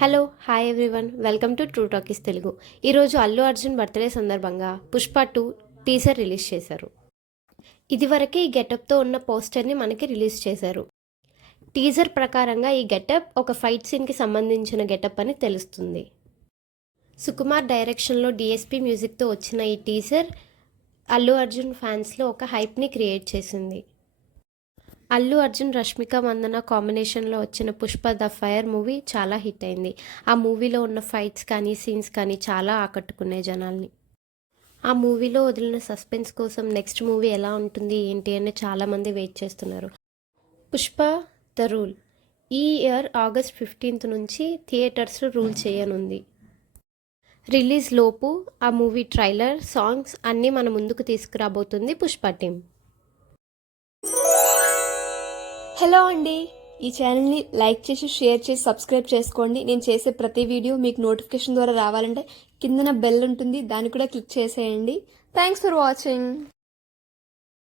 Hello hi everyone welcome to true talkies Telugu. ఈరోజు Allu Arjun birthday సందర్భంగా Pushpa 2 teaser release చేశారు. ఇదివరకే ఈ గెటప్తో ఉన్న పోస్టర్ని మనకి రిలీజ్ చేశారు. టీజర్ ప్రకారంగా ఈ గెటప్ ఒక ఫైట్ సీన్కి సంబంధించిన గెటప్ అని తెలుస్తుంది. సుకుమార్ డైరెక్షన్లో డిఎస్పి మ్యూజిక్తో వచ్చిన ఈ టీజర్ అల్లు అర్జున్ ఫ్యాన్స్లో ఒక హైప్ని క్రియేట్ చేసింది. అల్లు అర్జున్ రష్మిక మందన కాంబినేషన్లో వచ్చిన పుష్ప ద ఫైర్ మూవీ చాలా హిట్ అయింది. ఆ మూవీలో ఉన్న ఫైట్స్ కానీ సీన్స్ కానీ చాలా ఆకట్టుకున్నాయి జనాల్ని. ఆ మూవీలో వదిలిన సస్పెన్స్ కోసం నెక్స్ట్ మూవీ ఎలా ఉంటుంది ఏంటి అని చాలామంది వెయిట్ చేస్తున్నారు. పుష్ప ద రూల్ ఈ ఇయర్ August 15 నుంచి థియేటర్స్లో రూల్ చేయనుంది. రిలీజ్ లోపు ఆ మూవీ ట్రైలర్, సాంగ్స్ అన్నీ మన ముందుకు తీసుకురాబోతుంది పుష్ప టీం. హలో అండి, ఈ ఛానల్ని లైక్ చేసి షేర్ చేసి సబ్స్క్రైబ్ చేసుకోండి. నేను చేసే ప్రతి వీడియో మీకు నోటిఫికేషన్ ద్వారా రావాలంటే కిందన బెల్ ఉంటుంది, దాన్ని కూడా క్లిక్ చేసేయండి. Thanks for watching.